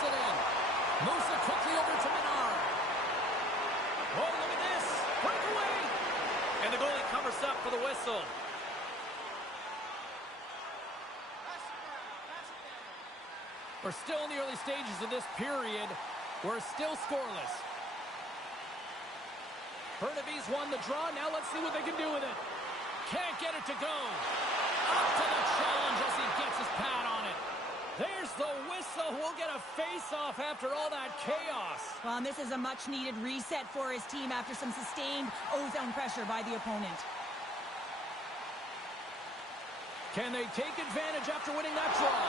dumps it in. Moves it quickly over to Menard. Oh, look at this. Breakaway. And the goalie covers up for the whistle. We're still in the early stages of this period. We're still scoreless. Burnaby's won the draw. Now let's see what they can do with it. Can't get it to go. Up to the challenge as he gets his pad on it. There's the whistle. We'll get a face-off after all that chaos. Well, and this is a much-needed reset for his team after some sustained ozone pressure by the opponent. Can they take advantage after winning that draw?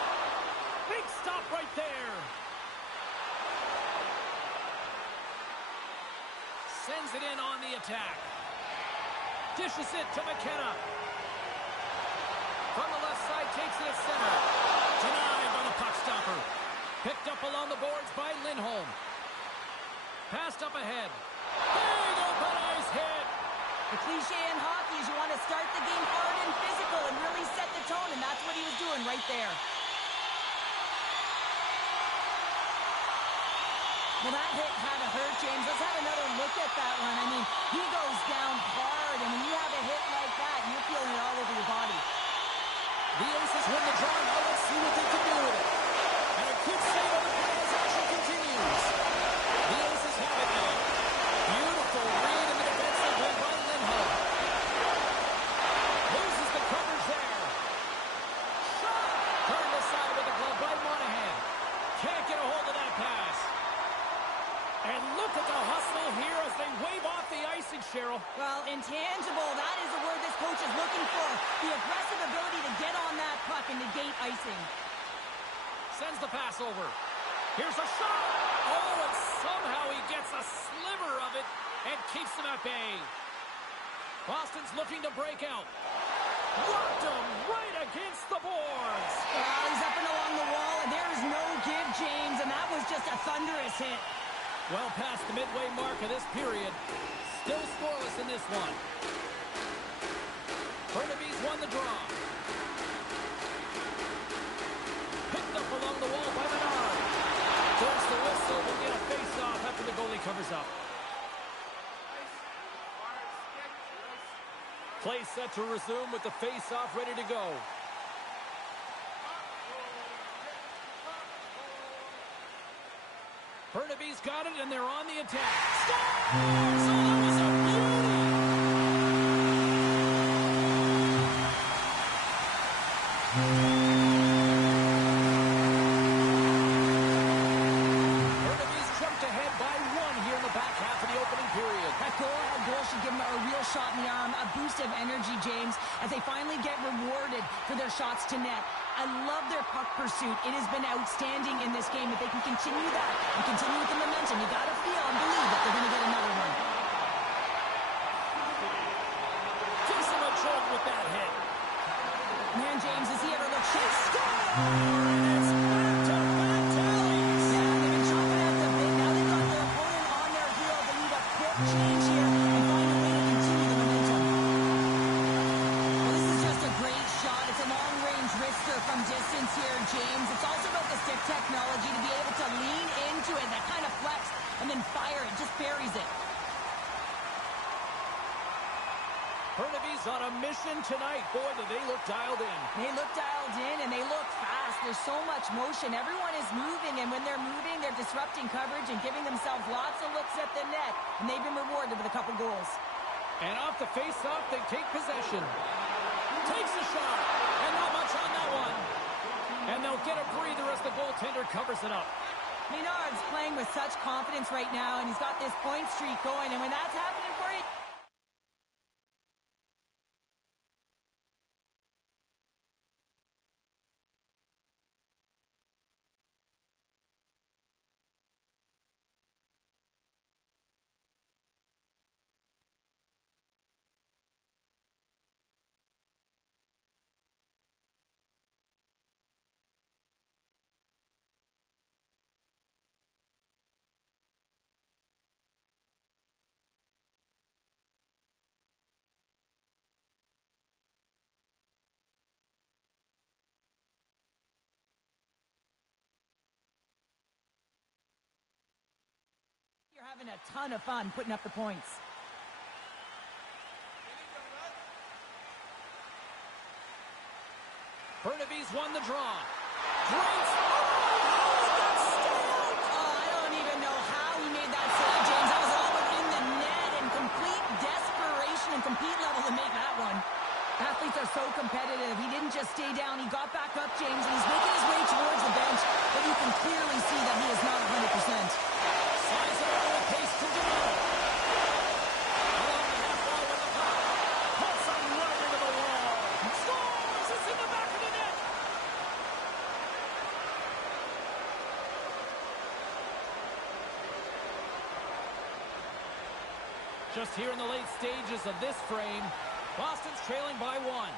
Big stop right there. Sends it in on the attack. Dishes it to McKenna. From the left side, takes it at center. Denied by the puck stopper. Picked up along the boards by Lindholm. Passed up ahead. Big open ice hit. The cliche in hockey is you want to start the game hard and physical and really set the tone, and that's what he was doing right there. Well, that hit had to hurt, James. Let's have another look at that one. I mean, he goes down hard, and when you have a hit like that, you're feeling it all over your body. The Aces win the draw. Now let's see what they can do with it. And a good save on the play as action continues. The Aces have it now. Beautiful read in the defensive win by Lindholm. Loses the coverage there. Shot! Turned aside with the glove by Monahan. Can't get a hold of that pass. And look at the hustle here as they wave off the icing, Cheryl. Well, intangible, that is the word this coach is looking for. The aggressive ability to get on that puck and negate icing. Sends the pass over. Here's a shot. Oh, and somehow he gets a sliver of it and keeps them at bay. Boston's looking to break out. Rocked him right against the boards. Well, he's up and along the wall, and there is no give, James, and that was just a thunderous hit. Well past the midway mark of this period. Still scoreless in this one. Burnaby's won the draw. Picked up along the wall by Menard. There's the whistle. We'll get a face-off after the goalie covers up. Play set to resume with the face-off ready to go. Burnaby's got it, and they're on the attack. Scores! Oh, that was a beauty! Burnaby's jumped ahead by one here in the back half of the opening period. That goal should give them a real shot in the arm, a boost of energy, James, as they finally get rewarded for their shots to net. I love their puck pursuit. It has been outstanding in this game. If they can continue that and continue with the momentum, you got to feel and believe that they're going to get another one. Gives him a jolt with that hit. Man, James, does he ever look shit? It's back-to-back tallies. Yeah, they've been chomping at the bit. Now they've got their opponent on their heels. They need a quick change here and find a way to continue the momentum. Well, this is just a great shot. It's a long-range wrister from distance here, James. It's also about the stick technology to be able to lean into it, that kind of flex, and then fire it. Just buries it. Burnaby's on a mission tonight. Boy, do they look dialed in. They look dialed in, and they look fast. There's so much motion. Everyone is moving, and when they're moving, they're disrupting coverage and giving themselves lots of looks at the net, and they've been rewarded with a couple goals. And off the face-off, they take possession. Takes a shot, and not much on that one. And they'll get a breather as the goaltender covers it up. Menard's playing with such confidence right now, and he's got this point streak going, and when that's happening for you, having a ton of fun putting up the points. Bernabe's won the draw. Great. I don't even know how he made that save, James. That was all within the net and complete desperation and compete level to make that one. Athletes are so competitive. He didn't just stay down. He got back up, James, and he's making his way towards the bench, but you can clearly see that he is not 100%. Slides it over with pace to Demone. Along the half wall with the puck. Puts him right into the wall. Scores! It's in the back of the net. Just here in the late stages of this frame, Boston's trailing by 1.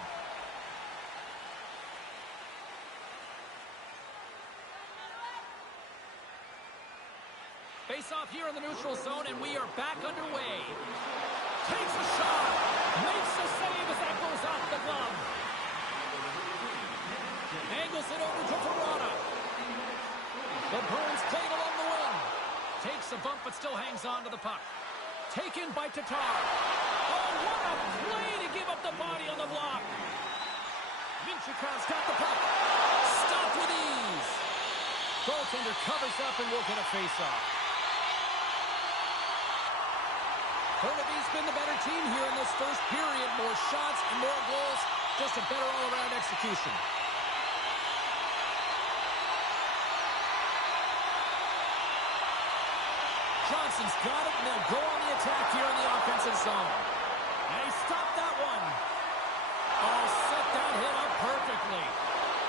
Face off here in the neutral zone, and we are back underway. Takes a shot. Makes a save as that goes off the glove. Angles it over to Verona. The Bruins played along the wing. Takes a bump, but still hangs on to the puck. Taken by Tatar. Oh, what a play to give up the body on the block. Minchikov's got the puck. Stopped with ease. Goaltender covers up and will get a face-off. Burnaby's been the better team here in this first period. More shots and more goals. Just a better all-around execution. Johnson's got it, and they'll go on the attack here in the offensive zone. And he stopped that one. Oh, set that hit up perfectly.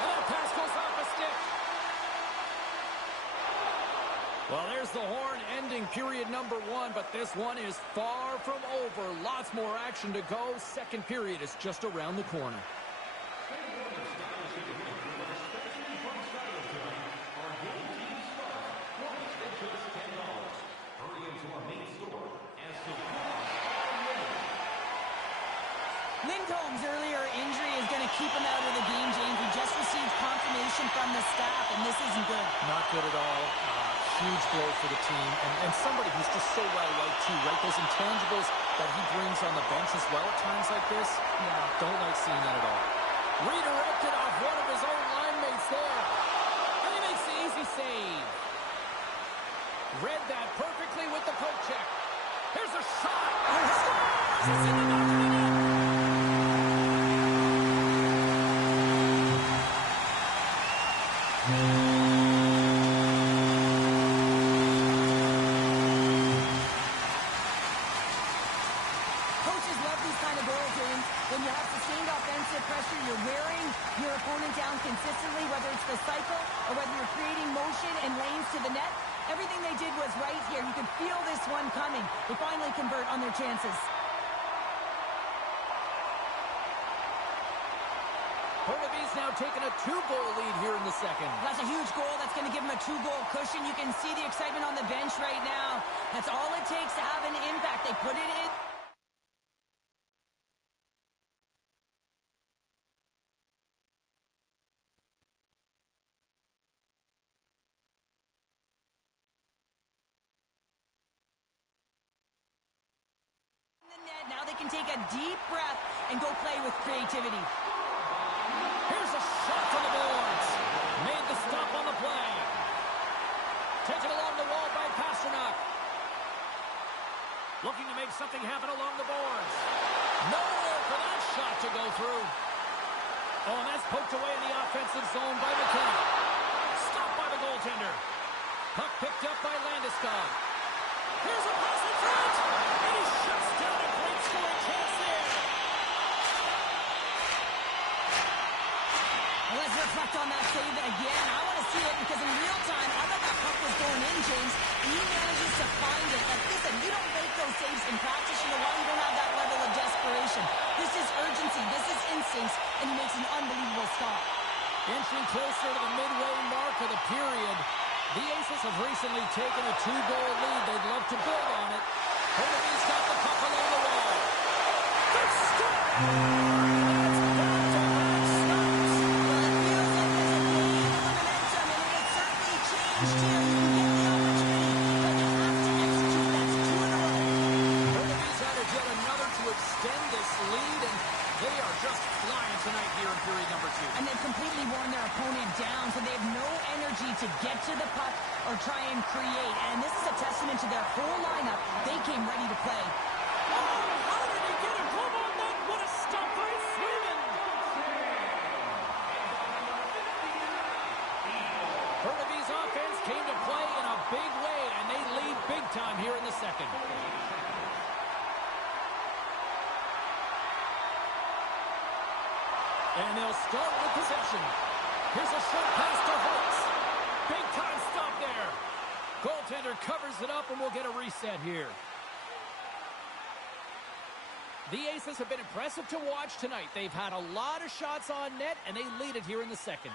And that pass goes off a stick. Well, there's the horn ending period number 1, but this one is far from over. Lots more action to go. Second period is just around the corner. Lindholm's earlier injury is going to keep him out of the game, James. We just received confirmation from the staff, and this isn't good. Not good at all. Huge blow for the team, and somebody who's just so well-liked too, right? Those intangibles that he brings on the bench as well at times like this, don't like seeing that at all. Redirected off one of his own line mates there, and he makes the easy save. Read that perfectly with the poke check. Here's a shot. Scores! It's in the back of the net. Coaches love these kind of goals, James. When you have sustained offensive pressure, you're wearing your opponent down consistently, whether it's the cycle or whether you're creating motion and lanes to the net. Everything they did was right here. You could feel this one coming. They finally convert on their chances. Burnaby's now taken a 2-goal lead here in the second. That's a huge goal. That's going to give him a 2-goal cushion. You can see the excitement on the bench right now. That's all it takes to have an impact. They put it in. Now they can take a deep breath and go play with creativity. Here's a shot to the boards. Made the stop on the play. Taken along the wall by Pasternak. Looking to make something happen along the boards. Nowhere for that shot to go through. Oh, and that's poked away in the offensive zone by McKenna. Stopped by the goaltender. Puck picked up by Landeskog. Here's a pass in front. And he shuts down a great scoring chance there. Well, let's reflect on that save again. I want to see it because in real time, I thought that puck was going in, James, and he manages to find it. Like, listen, you don't make those saves in practice. You know why? You don't have that level of desperation. This is urgency. This is instincts, and he makes an unbelievable stop. Inching closer to the midway mark of the period. The Aces have recently taken a 2-goal lead. They'd love to build on it. Burnaby's got the puck along the wall. They score! That's back-to-back stops. Well, it feels like there's a gain in the momentum, and it has certainly changed here. You can get the opportunity, but you have to execute that get to the puck or try and create. And this is a testament to their whole lineup. They came ready to play. Oh, how did he get a glove on that? What a stop by Sweden! Burnaby's offense came to play in a big way, and they lead big time here in the second. And they'll start with possession. Here's a short pass to Holtz. Big time stop there. Goaltender covers it up, and we'll get a reset here. The Aces have been impressive to watch tonight. They've had a lot of shots on net, and they lead it here in the second.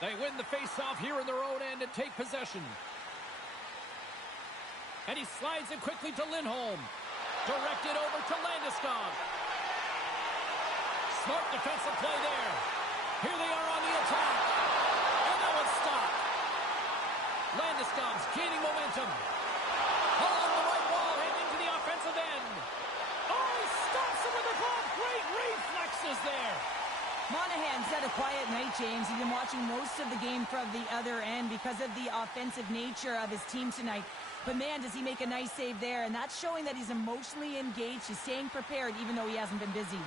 They win the face-off here in their own end and take possession. And he slides it quickly to Lindholm. Directed over to Landeskog. Smart defensive play there. Here they are on the attack. And that one's stopped. Landeskog's gaining momentum. Along the right wall and into the offensive end. Oh, he stops it with a glove. Great reflexes there. Monahan's had a quiet night, James. He's been watching most of the game from the other end because of the offensive nature of his team tonight. But man, does he make a nice save there. And that's showing that he's emotionally engaged. He's staying prepared even though he hasn't been busy.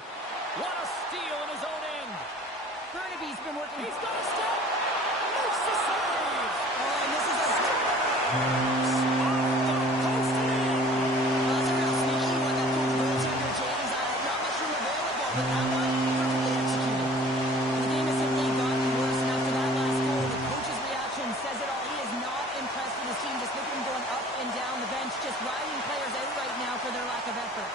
What a steal in his own end. Burnaby's been working. He's got a step. Makes the save. Oh, and this is a... Post it in. Well, that's a real sneaky one that pulled the goaltender, James. Not much room available, but that one perfectly executed. The game has simply gotten worse, and after that last goal, the coach's reaction says it all. He is not impressed with his team. Just look at him going up and down the bench, just riding players out right now for their lack of effort.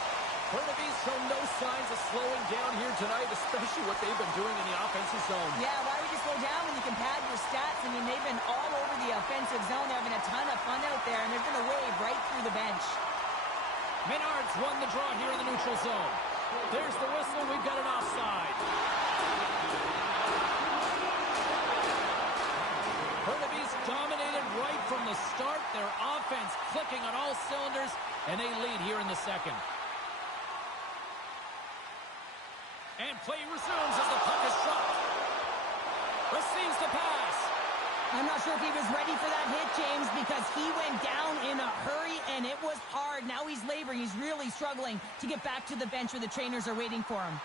Burnaby's shown no signs of slowing down here tonight, especially what they've been doing in the offensive zone. Yeah, why would you slow down when you can pad your stats? I mean, they've been all over the offensive zone. They're having a ton of fun out there, and they're going to wave right through the bench. Menards won the draw here in the neutral zone. There's the whistle. We've got an offside. Burnaby's dominated right from the start. Their offense clicking on all cylinders, and they lead here in the second. And play resumes as the puck is shot. Receives the pass. I'm not sure if he was ready for that hit, James, because he went down in a hurry, and it was hard. Now he's laboring. He's really struggling to get back to the bench where the trainers are waiting for him.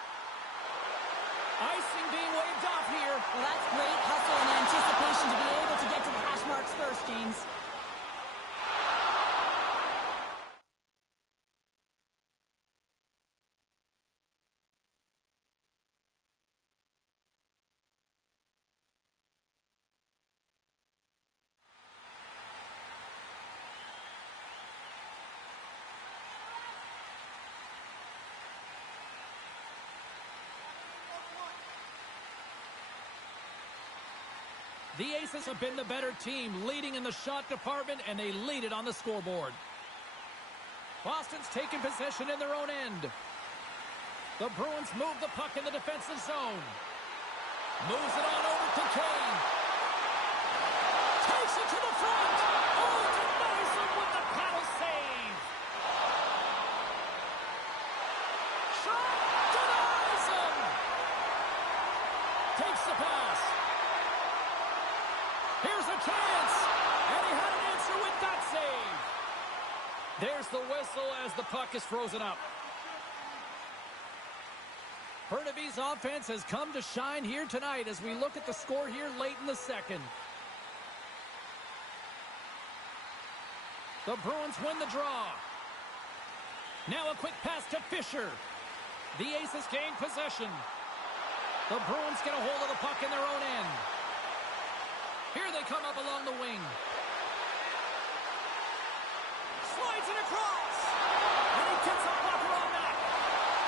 Icing being waved off here. Well, that's great hustle and anticipation to be able to get to the hash marks first, James. The Aces have been the better team, leading in the shot department, and they lead it on the scoreboard. Boston's taken possession in their own end. The Bruins move the puck in the defensive zone. Moves it on over to Kane. Takes it to the front. Oh, denies him with the paddle save. Shot denies him. Takes the pass. Here's a chance, and he had an answer with that save. There's the whistle as the puck is frozen up. Burnaby's offense has come to shine here tonight as we look at the score here late in the second. The Bruins win the draw. Now a quick pass to Fisher. The Aces gain possession. The Bruins get a hold of the puck in their own end. Here they come up along the wing. Slides it across. And he gets a blocker on that.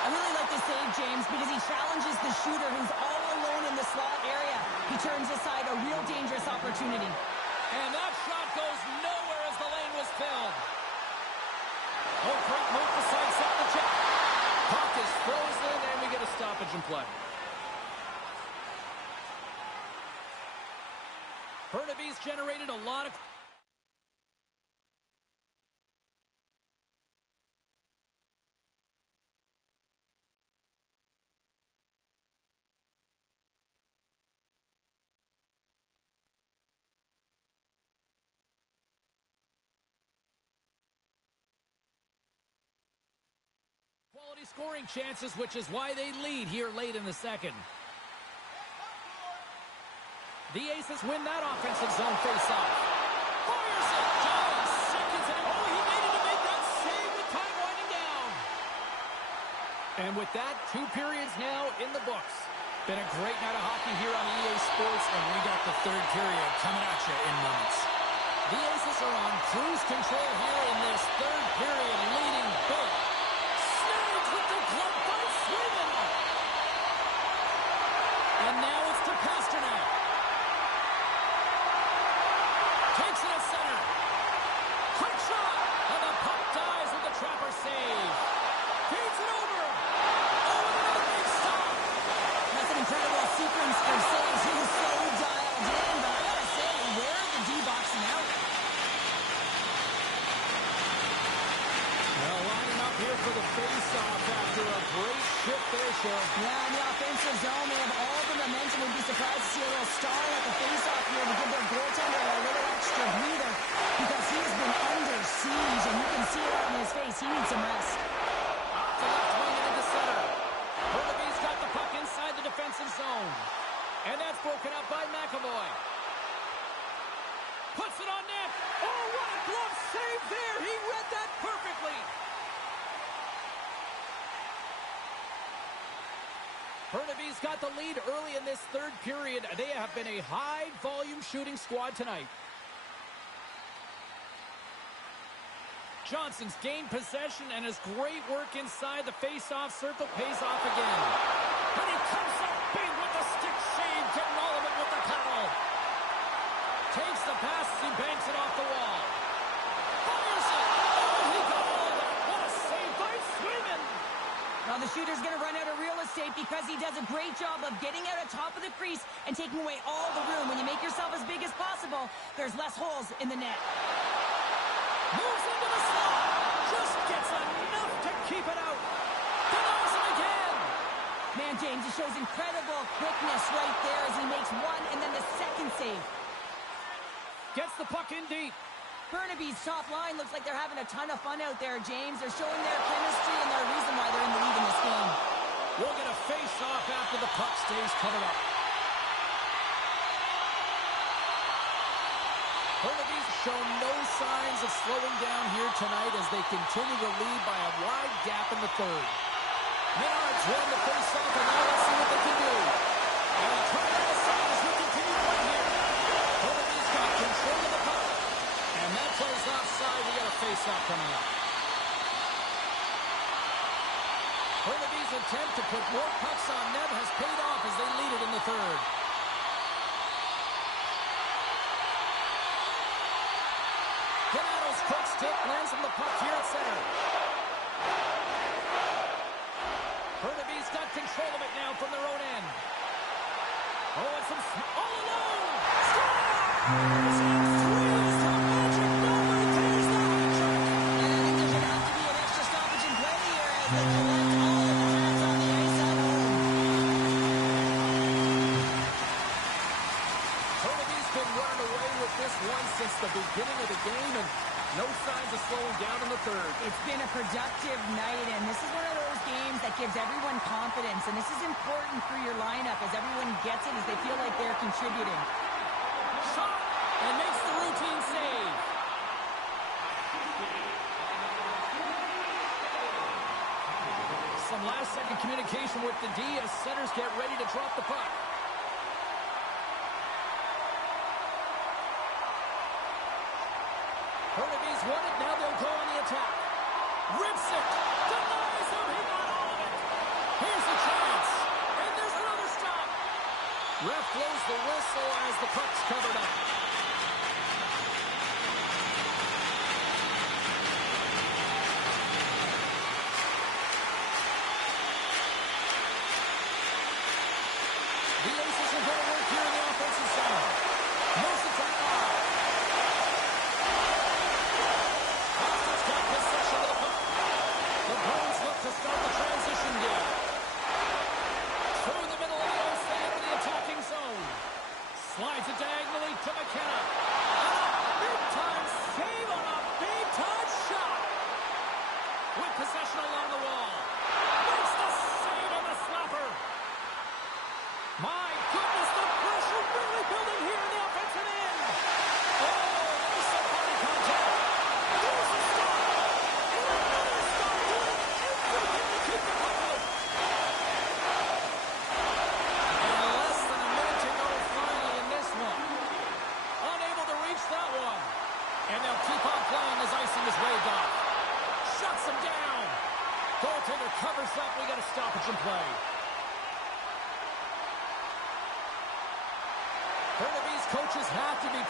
I really like this save, James, because he challenges the shooter who's all alone in the slot area. He turns aside a real dangerous opportunity. And that shot goes nowhere as the lane was filled. Oh, great move to sidestep the check. Puck is frozen, and we get a stoppage in play. Burnaby's generated a lot of... High scoring chances, which is why they lead here late in the second. The Aces win that offensive zone faceoff. Fires it. John seconds it. Oh, he made it to make that save with time winding down. And with that, 2 periods now in the books. Been a great night of hockey here on EA Sports, and we got the third period coming at you in moments. The Aces are on cruise control here in this third period, leading big. Snags with the glove by Swayman. And now it's to Pasternak. Takes it at center. Quick shot. And the puck dies with the Trapper save. Feeds it over. Oh, and another big stop. That's an incredible sequence of saves. He was so dialed in, but I gotta say, where are the D-boxing out? Well, lining up here for the face-off after a great shift there, Cheryl. Yeah, in the offensive zone, they have all the momentum. We'd be surprised to see a little star at the face-off here to give their goaltender a little extra breather because he has been under siege, and you can see it on his face. He needs some rest. Off the left wing and into center. Burnaby's got the puck inside the defensive zone. And that's broken up by McAvoy. Puts it on net. Oh, what a glove save there. He read that perfectly. Burnaby's got the lead early in this third period. They have been a high-volume shooting squad tonight. Johnson's gained possession, and his great work inside the face-off circle pays off again. And he comes up big with the stick save, getting all of it with the paddle. Takes the pass as he banks it off the wall. Fires it! Oh, he got all of it! What a save by Swayman! Now the shooter's going to run out of real estate because he does a great job of getting out of top of the crease and taking away all the room. When you make yourself as big as possible, there's less holes in the net. Moves into the slot. Just gets enough to keep it out. Denies him again. Man, James, he shows incredible quickness right there as he makes one and then the second save. Gets the puck in deep. Burnaby's top line looks like they're having a ton of fun out there, James. They're showing their chemistry and their reason why they're in the lead in this game. We'll get a face-off after the puck stays covered up. Burnaby's shown no signs of slowing down here tonight as they continue to lead by a wide gap in the third. Menard's won the face-off, and now let's see what they can do. And a try on the side as we continue play here. Burnaby's got control of the puck. And that plays offside. We got a face-off coming up. Burnaby's attempt to put more pucks on net has paid off as they lead it in the third. Donato's quick stick lands from the puck here at center. Burnaby's got control of it now from their own end. Oh, and some all alone. Scores! Since the beginning of the game, and no signs of slowing down in the third. It's been a productive night, and this is one of those games that gives everyone confidence, and this is important for your lineup as everyone gets it, as they feel like they're contributing. Shot, and makes the routine save. Some last-second communication with the D as centers get ready to drop the puck. Burnaby's won it, now they'll go on the attack. Rips it, denies him, he got all of it. Here's the chance, and there's another stop. Ref blows the whistle as the puck's covered up. The Aces are going to work here in the offensive zone. Most of the time off. Austin's got possession of the puck. The Bruins look to start the transition game. Through the middle of the ice, they into the attacking zone. Slides it diagonally to McKenna. And a big-time save on a big-time shot. With possession along the wall.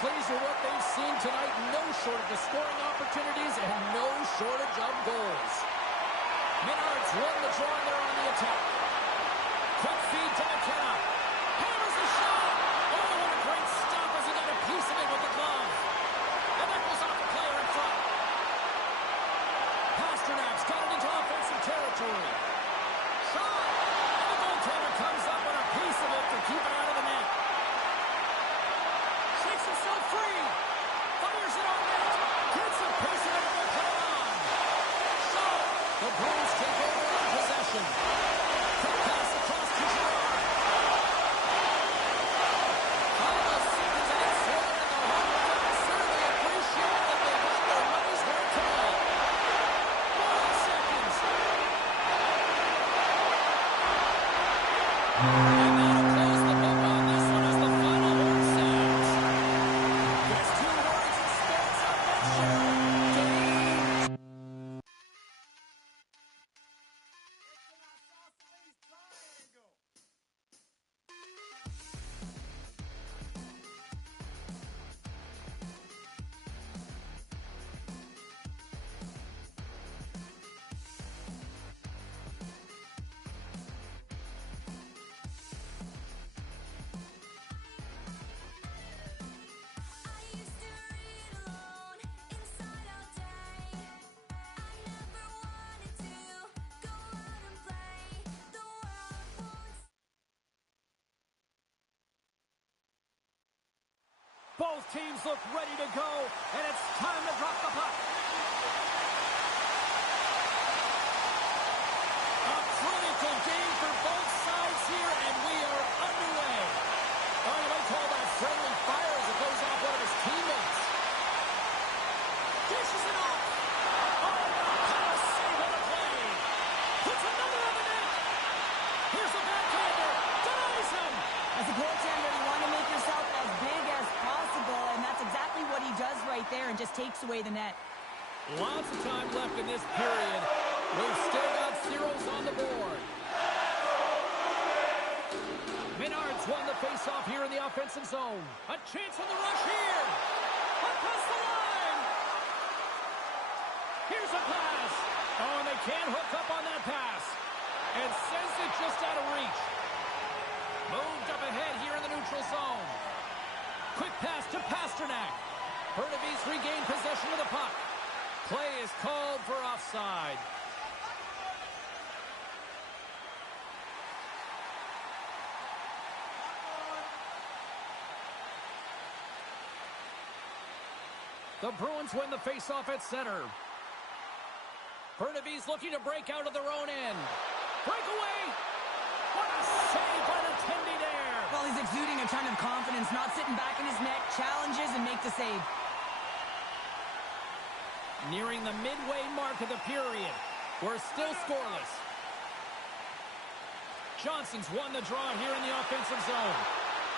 pleased with what they've seen tonight. No shortage of scoring opportunities and no shortage of goals. Menards won the draw there on the attack. Quick feed to McKenna. Hammers the shot. Oh, what a great stop as he got a piece of it with the glove. And that goes off the player in front. Pasternak's got it into offensive territory. Shot. And the goaltender comes up with a piece of it to keep it out of the net. Shakes himself free. Fires it on net. Gets a piece of it and will put it on. Shot. The Bruins take over on possession. Quick pass across to Girard. Final seconds and it's sorted in the home. They certainly appreciate that they got their money's worth tonight. 5 seconds. And that'll close the book on this one as the final horn sounds. There's 2 words in sports on that show. Game. I used to read alone inside all day. I never wanted to go out and play. The world won't. Both teams look ready to go, and it's time to drop the puck. A critical game for both sides here, and we are underway. Oh, you might call that friendly fire as it goes off one of his teammates. Dishes it off. Oh, what a save on the play. Puts another on the net. Here's a backhander. Denies him. As a goaltender, you want to make yourself as big as possible, and that's exactly what he does right there and just takes away the net. Lots of time left in this period. We've still got zeros on the board. Menards won the faceoff here in the offensive zone. A chance on the rush here. Across the line. Here's a pass. Oh, and they can't hook up on that pass. And sends it just out of reach. Moved up ahead here in the neutral zone. Quick pass to Pasternak. Bernabe's regained possession of the puck. Play is called for offside. The Bruins win the faceoff at center. Bernabe's looking to break out of their own end. Breakaway! What a save by the Tendy there! Well, he's exuding a ton of confidence, not sitting back in his net, challenges and make the save. Nearing the midway mark of the period. We're still scoreless. Johnson's won the draw here in the offensive zone.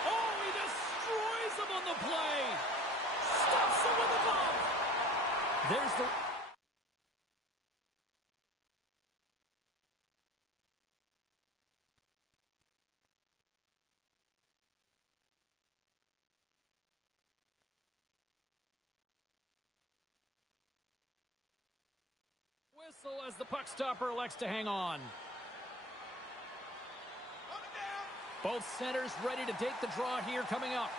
Oh, he destroys him on the play. Stops him with a bump. There's the... whistle as the puck stopper elects to hang on. Both centers ready to take the draw here coming up.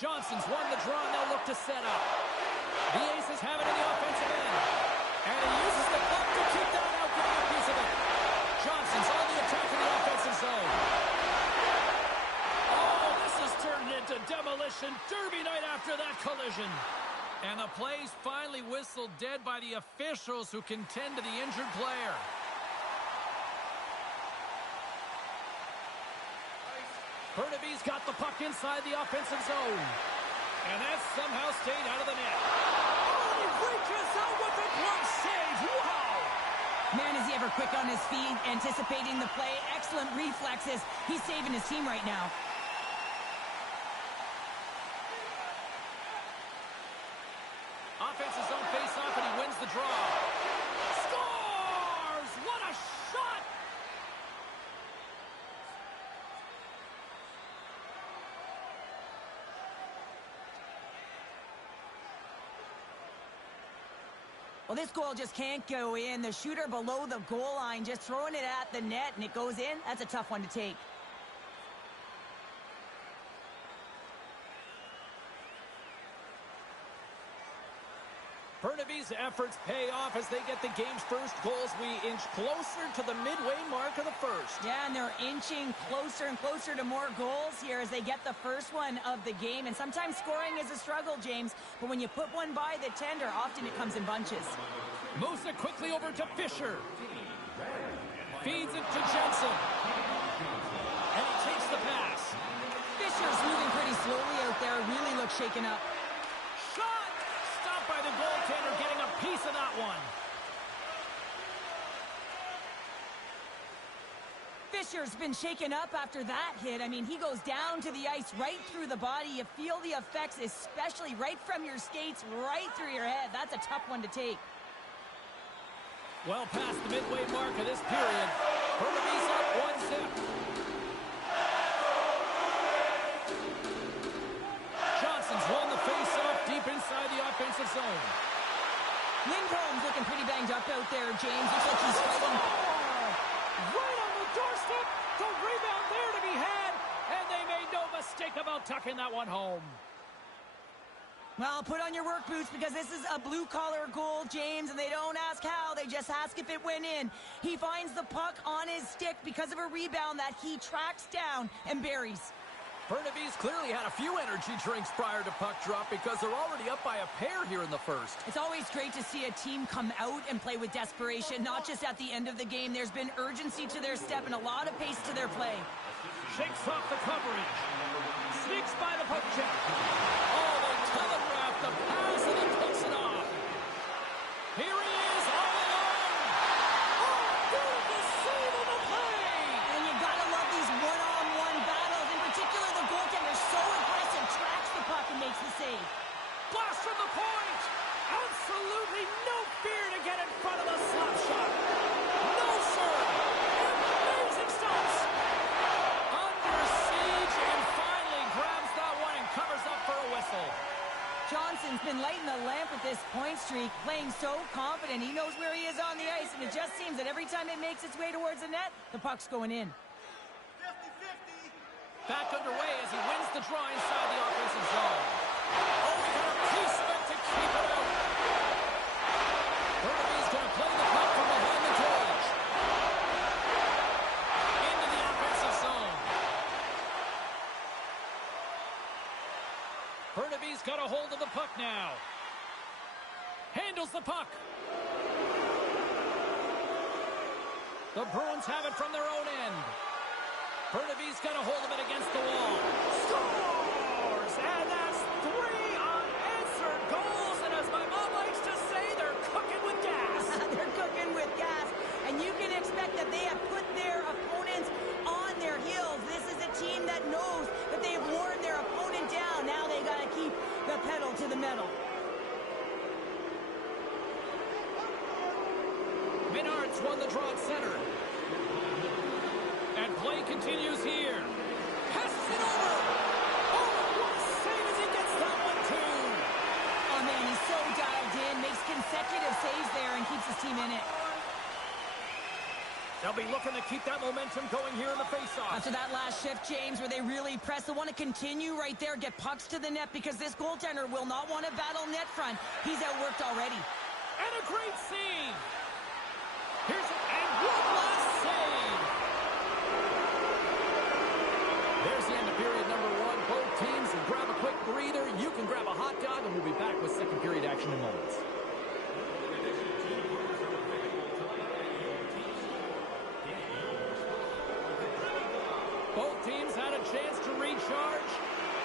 Johnson's won the draw, and they'll look to set up. The Aces have it in the offensive end. And he uses the puck to keep that out, getting a piece of it. Johnson's on the attack in the offensive zone. Oh, this has turned into demolition derby night after that collision. And the play's finally whistled dead by the officials who can tend to the injured player. Bernabe's He's got the puck inside the offensive zone. And that somehow stayed out of the net. Oh, he reaches out with a glove save. Wow! Man, is he ever quick on his feet, anticipating the play. Excellent reflexes. He's saving his team right now. Offensive zone face-off, and he wins the draw. Scores! What a shot! Well, this goal just can't go in. The shooter below the goal line just throwing it at the net, and it goes in. That's a tough one to take. Burnaby's efforts pay off as they get the game's first goals. We inch closer to the midway mark of the first. Yeah, and they're inching closer and closer to more goals here as they get the first one of the game. And sometimes scoring is a struggle, James, but when you put one by the tender, often it comes in bunches. Moves it quickly over to Fisher. Feeds it to Jensen. And he takes the pass. Fisher's moving pretty slowly out there. Really looks shaken up. Shot! Stopped by the goaltender, getting a piece of that one. Fisher's been shaken up after that hit. I mean, he goes down to the ice right through the body. You feel the effects, especially right from your skates, right through your head. That's a tough one to take. Well past the midway mark of this period. Burnaby's up 1-0. Johnson's won the face-off deep inside the offensive zone. Lindholm's looking pretty banged up out there, James. Looks like he's fighting. Right on the doorstep. The rebound there to be had. And they made no mistake about tucking that one home. Well, put on your work boots because this is a blue-collar goal, James, and they don't ask how. They just ask if it went in. He finds the puck on his stick because of a rebound that he tracks down and buries. Burnaby's clearly had a few energy drinks prior to puck drop because they're already up by a pair here in the first. It's always great to see a team come out and play with desperation, not just at the end of the game. There's been urgency to their step and a lot of pace to their play. Shakes off the coverage. Sneaks by the poke check. Oh, they telegraph the pass and he picks it off. Here he is all alone. Oh, beautiful save on the play. And you gotta love these one-on-one battles. In particular, the goaltender so aggressive, tracks the puck and makes the save. Blast from the point. Absolutely no fear to get in front of the slap shot. No, sir. Amazing stops. Under siege and finally grabs that one and covers up for a whistle. Johnson's been lighting the lamp with this point streak, playing so confident. He knows where he is on the ice, and it just seems that every time it makes its way towards the net, the puck's going in. 50-50. Back underway as he wins the draw inside the offensive zone. Oh, he got a piece of it to keep it out. Burnaby's going to play the puck from behind the cage. Into the offensive zone. Burnaby's got a hold of the puck now. Handles the puck. The Bruins have it from their own end. Burnaby's got a hold of it against the wall. Scores! And that's 3 unanswered goals. And as my mom likes to say, they're cooking with gas. They're cooking with gas, and you can expect that they have put their opponents on their heels. This is a team that knows that they have worn their opponent down. Now they got to keep the pedal to the metal. Menard's won the draw at center. And play continues here. Passes it over. Oh, what a save as he gets that one, too. Oh, man, he's so dialed in, makes consecutive saves there and keeps his team in it. They'll be looking to keep that momentum going here in the faceoff. After that last shift, James, where they really press, they want to continue right there, get pucks to the net because this goaltender will not want to battle net front. He's outworked already. And a great save. Here's it, and one last save. There's the end of period number 1. Both teams will grab a quick breather. You can grab a hot dog, and we'll be back with second period action in moments. Both teams had a chance to read recharge,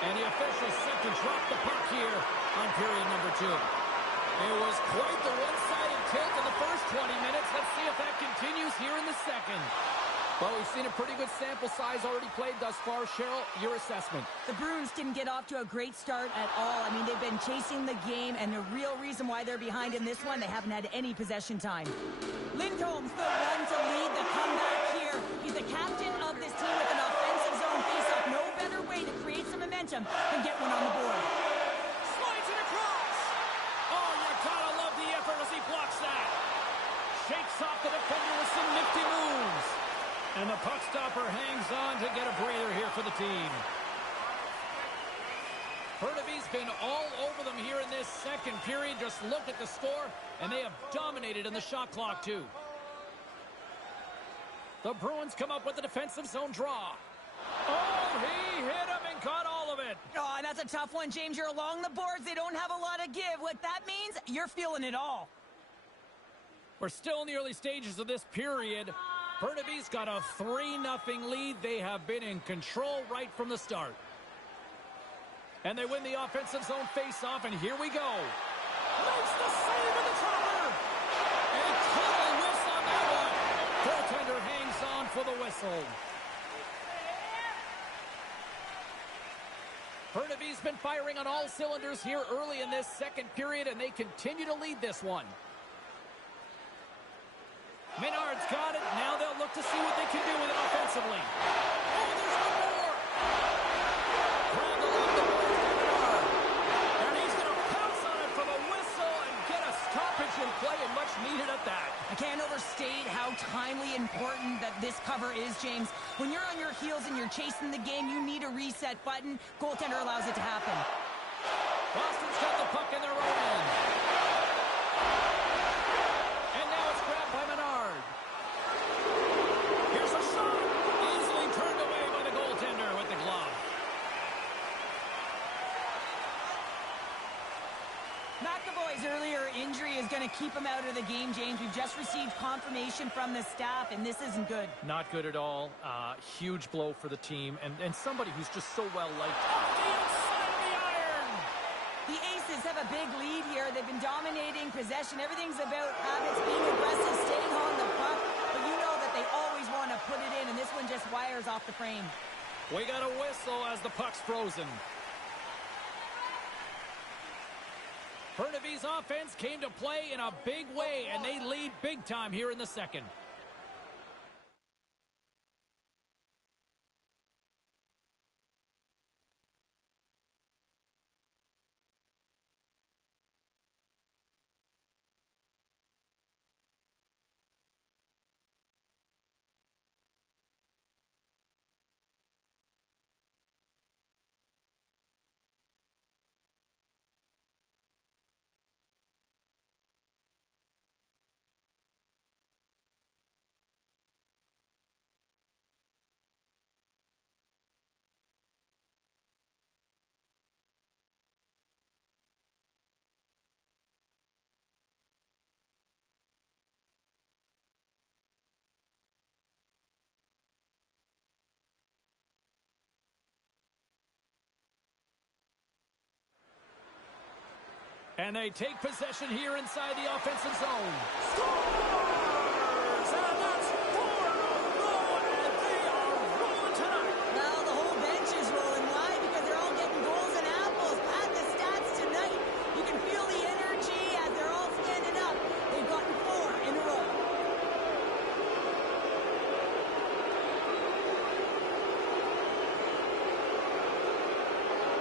and the officials set to drop the puck here on period number 2. It was quite the one-sided tilt in the first 20 minutes. Let's see if that continues here in the second. Well, we've seen a pretty good sample size already played thus far. Cheryl, your assessment. The Bruins didn't get off to a great start at all. I mean, they've been chasing the game, and the real reason why they're behind in this one, they haven't had any possession time. Lindholm's the one to lead the comeback here. He's the captain of this team with an offensive zone faceoff. No better way to create some momentum than get one on the board. Slides it across. Oh, you gotta love the effort as he blocks that. Shakes off the defender with some nifty moves. And the puck stopper hangs on to get a breather here for the team. Burnaby's been all over them here in this second period. Just look at the score, and they have dominated in the shot clock, too. The Bruins come up with a defensive zone draw. Oh, he hit him and caught all of it. Oh, and that's a tough one, James. You're along the boards. They don't have a lot of give. What that means, you're feeling it all. We're still in the early stages of this period. Burnaby's got a 3-0 lead. They have been in control right from the start. And they win the offensive zone face-off, and here we go. Makes the save with the topper. And totally whiffs on that one. Goaltender hangs on for the whistle. Burnaby's been firing on all cylinders here early in this second period, and they continue to lead this one. Menard's got it. Now they'll look to see what they can do with it offensively. Oh, there's one more. Grab the left of Menard. And he's going to pounce on it for the whistle and get a stoppage in play, and much needed at that. I can't overstate how timely important that this cover is, James. When you're on your heels and you're chasing the game, you need a reset button. Goaltender allows it to happen. Boston's got the puck in their own end. And now it's grabbed by Menard. Here's a shot. Easily turned away by the goaltender with the glove. McAvoy's earlier injury is going to keep him out of the game, James. We've just received confirmation from the staff, and this isn't good. Not good at all. Huge blow for the team, and somebody who's just so well liked. Off the outside of the iron. The Aces have a big lead here. They've been dominating possession. Everything's about habits, being aggressive, staying on the puck. But you know that they always want to put it in, and this one just wires off the frame. We got a whistle as the puck's frozen. Burnaby's offense came to play in a big way, and they lead big time here in the second. And they take possession here inside the offensive zone. Scores! And that's 4 in a row, and they are rolling tonight. Well, the whole bench is rolling. Why? Because they're all getting goals and apples. Pat the stats tonight. You can feel the energy as they're all standing up. They've gotten 4 in a row.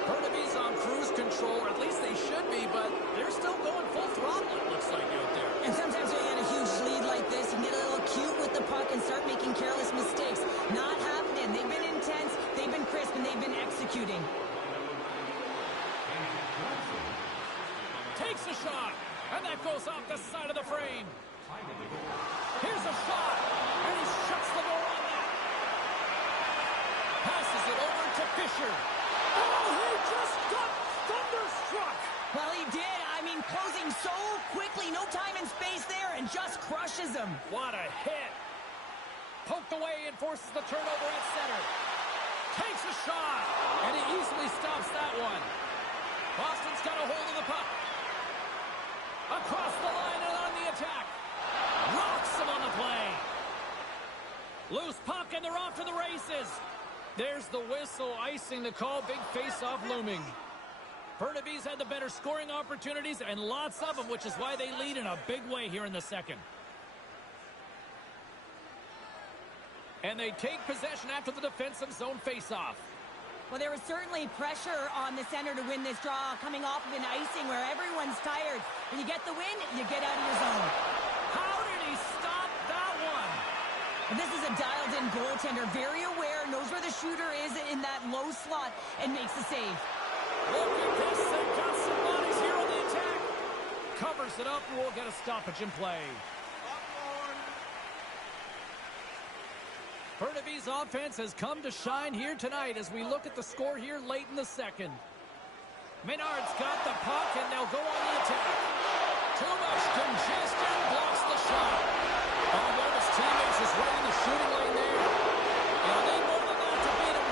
Burnaby's on cruise control, or at least they should be, but they're still going full throttle, it looks like, out there. And sometimes when you get a huge lead like this, you can get a little cute with the puck and start making careless mistakes. Not happening. They've been intense, they've been crisp, and they've been executing. Takes a shot, and that goes off the side of the frame. Here's a shot, and he shuts the door on that. Passes it over to Fisher. Oh, he just got thunderstruck. Well, he did. I mean, closing so quickly, no time and space there, and just crushes him. What a hit. Poked away and forces the turnover at center. Takes a shot, and he easily stops that one. Boston's got a hold of the puck. Across the line and on the attack. Rocks him on the play. Loose puck, and they're off to the races. There's the whistle, icing the call. Big face-off looming. Burnaby's had the better scoring opportunities, and lots of them, which is why they lead in a big way here in the second. And they take possession after the defensive zone face-off. Well, there was certainly pressure on the center to win this draw, coming off of an icing where everyone's tired. When you get the win, you get out of your zone. How did he stop that one? And this is a dialed-in goaltender, very aware, knows where the shooter is in that low slot, and makes the save. Look at this. They've got some bodies here on the attack. Covers it up, and we'll get a stoppage in play. Burnaby's offense has come to shine here tonight as we look at the score here late in the second. Menard's got the puck, and they'll go on the attack. Too much congestion, blocks the shot. One of his teammates is right in the shooting lane there. And they more than that to beat him.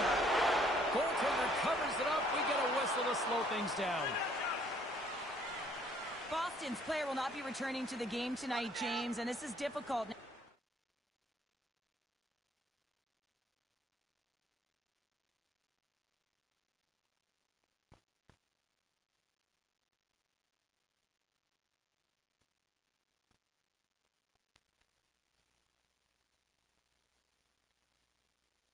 Goaltender covers it up. We get a whistle to slow things down. Boston's player will not be returning to the game tonight, James, and this is difficult.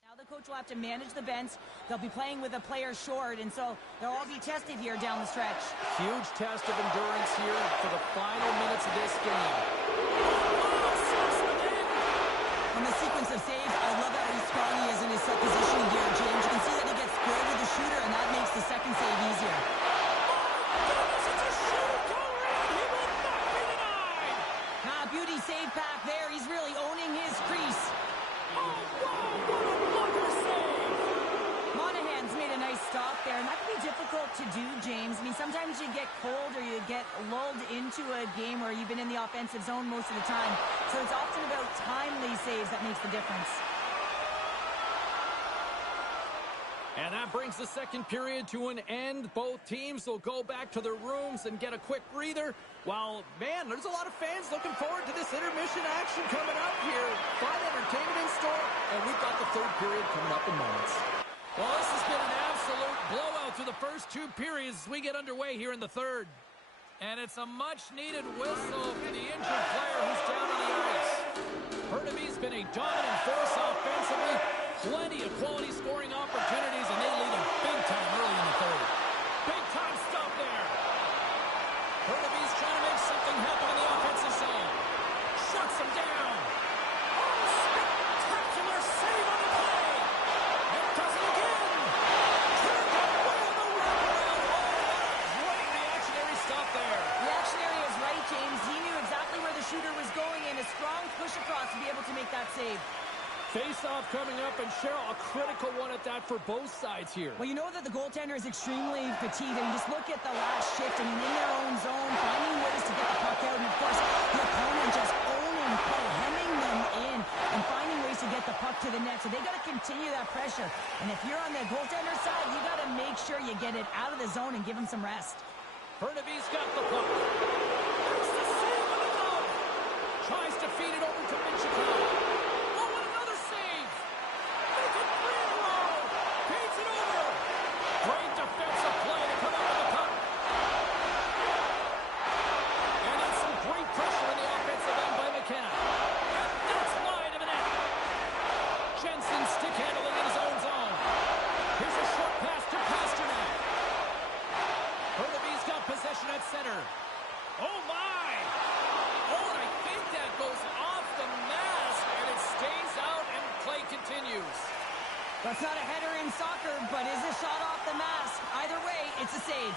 Now the coach will have to manage the bench. They'll be playing with a player short, and so they'll all be tested here down the stretch. Huge test of endurance here for the final minutes of this game. On the sequence of saves, I love how strong he is in his set positioning here, James. You can see that he gets squared with the shooter, and that makes the second save easier. Beauty save back there. He's really owning his crease. Monahan's made a nice stop there, and that can be difficult to do, James. I mean, sometimes you get cold or you get lulled into a game where you've been in the offensive zone most of the time. So it's often about timely saves that makes the difference. And that brings the second period to an end. Both teams will go back to their rooms and get a quick breather. While, man, there's a lot of fans looking forward to this intermission action coming up here. Fun entertainment in store, and we've got the third period coming up in moments. Well, this has been an absolute blowout through the first two periods as we get underway here in the third. And it's a much-needed whistle for the injured player who's down on the ice. Burnaby's been a dominant force offensively. Plenty of quality scoring opportunities, and they lead him big time early in the third. Big time stop there. Burnaby's trying to make something happen in the offensive zone. Shuts him down. Oh, spectacular save on the play. And does it again. Turned away on the wraparound. Oh, what a great reactionary stop there. Reactionary is right, James. He knew exactly where the shooter was going, and a strong push across to be able to make that save. Face-off coming up, and Cheryl, a critical one at that for both sides here. Well, you know that the goaltender is extremely fatigued, and just look at the last shift. I mean, in their own zone, finding ways to get the puck out, and of course, the opponent just owning play, hemming them in, and finding ways to get the puck to the net. So they got to continue that pressure. And if you're on the goaltender side, you got to make sure you get it out of the zone and give him some rest. Burnaby's got the puck. There's the save on the glove. Tries to feed it over to Michikov. Great defensive play to come up with the puck. And then some great pressure in the offensive end by McKenna. And that's wide of the net. Jensen stick handling in his own zone. Here's a short pass to Pasternak. Burnaby's got possession at center. Oh my! Oh, and I think that goes off the mask, and it stays out, and play continues. That's not a header in soccer, but is a shot off the mask. Either way, it's a save.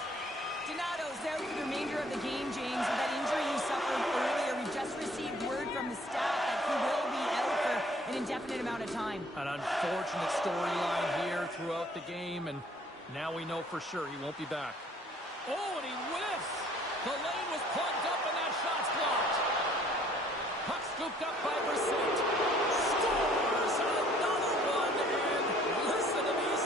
Donato's out for the remainder of the game, James. With that injury he suffered earlier, we just received word from the staff that he will be out for an indefinite amount of time. An unfortunate storyline here throughout the game, and now we know for sure he won't be back. Oh, and he whiffs! The lane was plugged up, and that shot's blocked. Puck scooped up by Brissett. Scores another one, and listen to these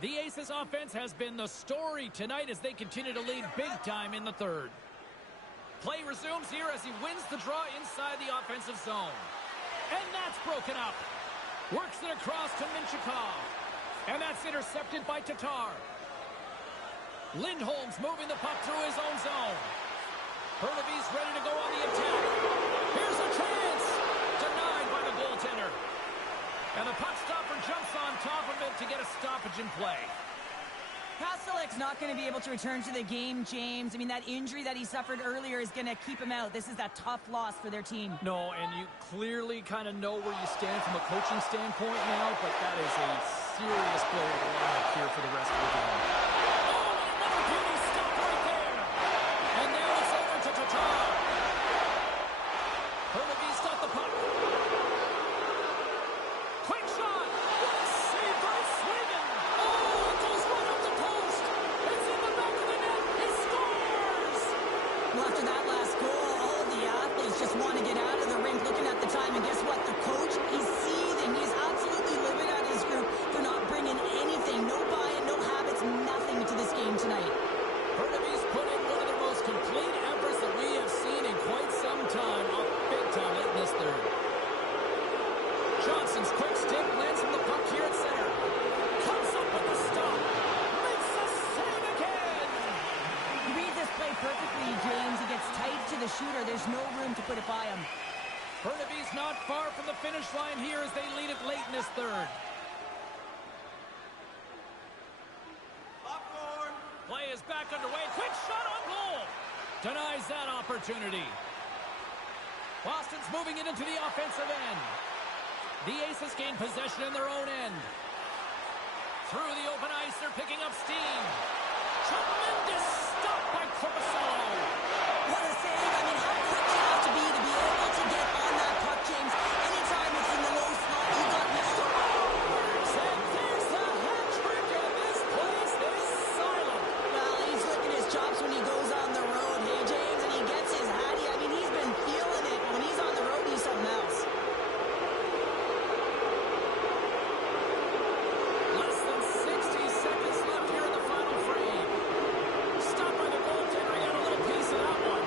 The Aces offense has been the story tonight as they continue to lead big time in the third. Play resumes here as he wins the draw inside the offensive zone. And that's broken up. Works it across to Minchikov. And that's intercepted by Tatar. Lindholm's moving the puck through his own zone. Bernabe's ready to go on the attack. Here's a chance. Denied by the goaltender. And the puck stopper jumps on top of it to get a stoppage in play. Pastelik's not going to be able to return to the game, James. I mean, that injury that he suffered earlier is going to keep him out. This is a tough loss for their team. No, and you clearly kind of know where you stand from a coaching standpoint now, but that is a serious blow to the lineup here for the rest of the game. Oh, another beauty stop right there. And now it's over to Tatar. Bernabe's got the puck. Quick shot. What a save by Sweden. Oh, it goes right up the post. It's in the back of the net. He scores. Well, after that last goal, all of the athletes just want to get out of the rink looking at the time. And guess what? The coach, he's seething. He's absolutely livid at his group for not bringing anything. No buy-in, no habits, nothing to this game tonight. Bernabe's put in one of the most complete efforts that we have seen in quite some time. Up big time late in this third. Johnson's quick stick lands from the puck here at center. Comes up with the stop. Makes a save again. You read this play perfectly, James. He gets tight to the shooter. There's no room to put it by him. Bernabe's not far from the finish line here as they lead it late in this third. Popcorn. Play is back underway. Quick shot on goal. Denies that opportunity. Boston's moving it into the offensive end. The Aces gain possession in their own end. Through the open ice, they're picking up steam. Tremendous stop by Korpisalo. What a save. I mean, how quick you have to be able to get on that puck, James. Anytime it's in the low slot, you got Mr. And there's the hat trick, and this place is silent. Well, he's licking his chops when he goes on the road, hey, James, and he gets his hattie. I mean, he's been feeling it. When he's on the road, he's something else. Less than 60 seconds left here in the final frame. Stopped by the goaltender. He got a little piece of that one.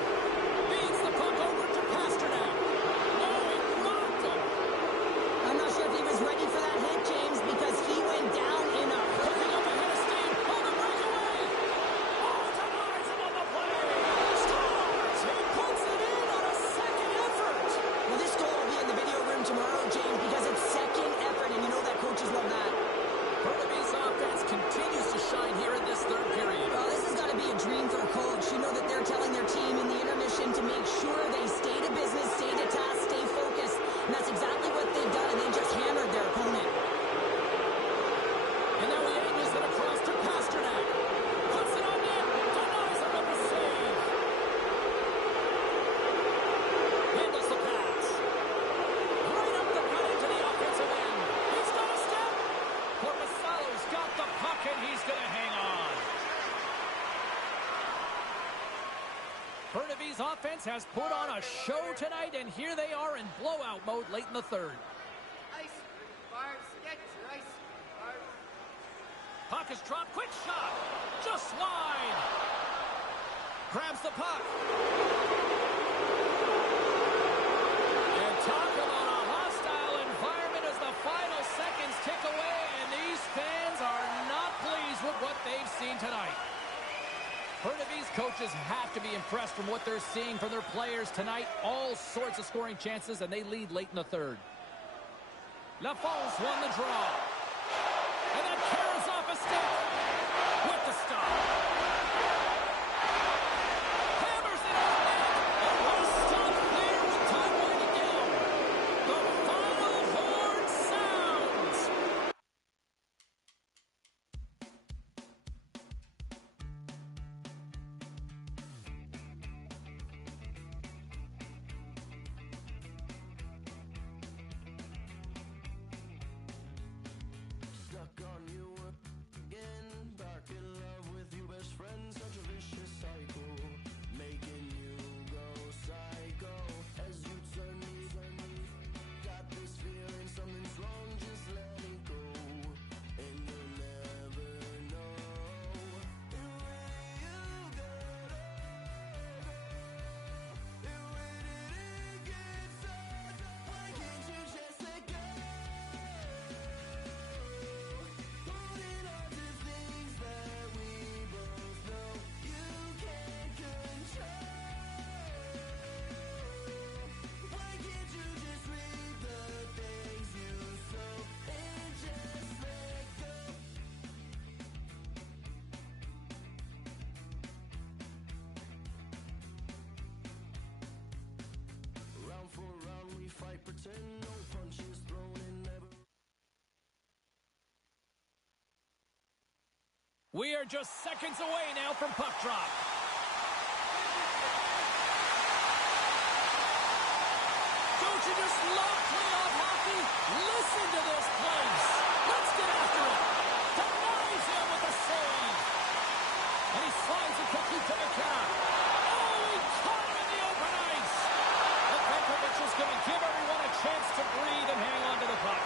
Feeds the puck over to Pasternak. Oh, he rocked him. I'm not sure if he was ready for that hit, James, because he went down in a Picking up ahead of steam. Oh, the breakaway. Oh, denies him on the play. Scores. He puts it in on a second effort. Well, this goal will be in the video room tomorrow, James, because it's second effort, and you know that coaches love that. Bernabe's offense continues to shine here in this third period. Well, this has got to be a dream for a coach. You know that they're telling their team in the intermission to make sure they stay to business, stay to task, stay focused. And that's exactly what they've done, and they just hammered their opponent. And now he angles it across to Pasternak. Puts it on net. Denies him with the save. Handles the pass. Right up the gut into the offensive end. He's got a step. Korpisalo's got the puck, and he's going to hang on. Bernabe's offense has put on a show tonight, and here they are in blowout mode late in the third. Ice cream bars. Get your ice cream bars. Puck is dropped. Quick shot. Just wide. Grabs the puck. And talk about a hostile environment as the final seconds tick away, and these fans are not pleased with what they've seen tonight. Bernabe's coaches have to be impressed from what they're seeing from their players tonight. All sorts of scoring chances, and they lead late in the third. Lafons won the draw. And then carries off a stick with the stop. Hammers it on net. And what a stop there with time winding down. The final horn sounds. We are just seconds away now from puck drop. Don't you just love playoff hockey? Listen to this place. Let's get after it. Denies him with a save. And he slides it quickly to the cap. Oh, he caught him in the open ice. And Petrovic is going to give everyone a chance to breathe and hang on to the puck.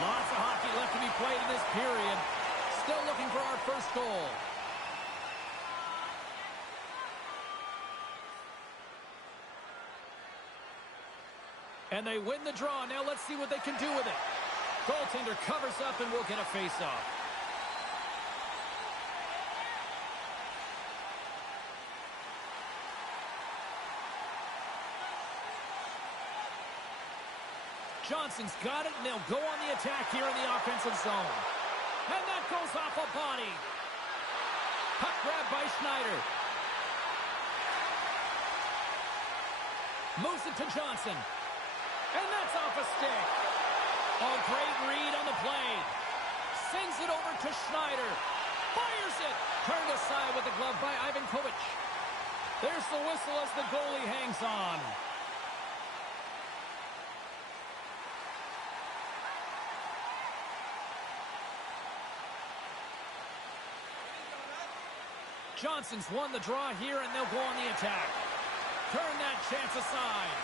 Lots of hockey left to be played in this period. Still looking for our first goal. And they win the draw. Now let's see what they can do with it. Goaltender covers up and we'll get a face-off. Johnson's got it, and they'll go on the attack here in the offensive zone. And that goes off a body. Puck grab by Schneider. Moves it to Johnson. And that's off a stick. Oh, great read on the play. Sends it over to Schneider. Fires it. Turned aside with the glove by Ivan Kovic. There's the whistle as the goalie hangs on. Johnson's won the draw here, and they'll go on the attack. Turn that chance aside.